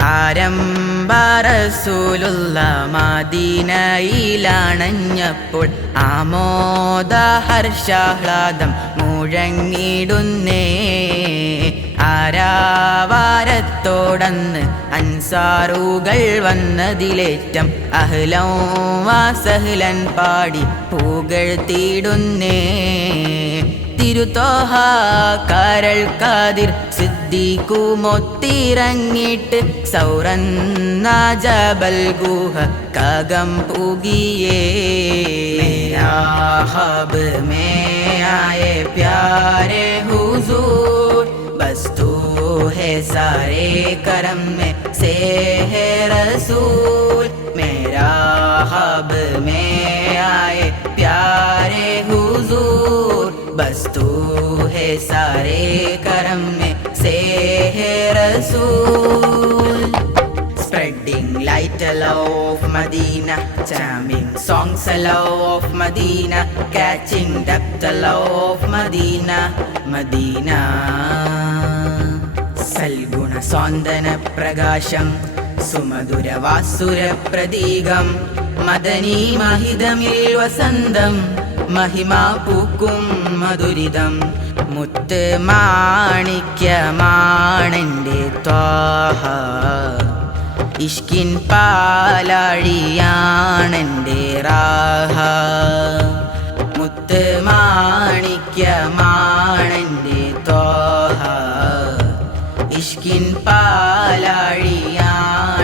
ആരംഭരസൂലുള്ള മദീനയിലണഞ്ഞപ്പോൾ ആമോദ ഹർഷാഹ്ലാദം മുഴങ്ങിടുന്നേ. ആരാവാരത്തോടന്ന് അൻസാറുകൾ വന്നതിലേറ്റം അഹ്ലോ വാസഹ്ലൻ പാടി പുകഴ്ത്തിയിടുന്നേ تول کا در سیک موتی رنگ سورنا جب گوہ کگم پو گے آب میں آئے پیارے حضور بستو ہے سارے کرم میں سے ہے رسو सारे करम में से है रसूल Spreading light all of Medina, charming songs all of Medina, catching depth all of Medina, Medina. സൽഗുണ സ്വാന്തന പ്രകാശം സുമധുര വാസുര പ്രതീകം മദനീ മഹിതമിൽ വസന്തം മഹിമാ പൂക്കും മധുരിതം മുത്ത് മാണിക്യമാണെന്റെ ത്വാഹ. ഇഷ്കിൻ പാലാഴിയാണെന്റെ റാഹ. മുത്ത് മാണിക്യമാണെന്റെ ത്വാഹ. ഇഷ്കിൻ പാലാഴിയാണ്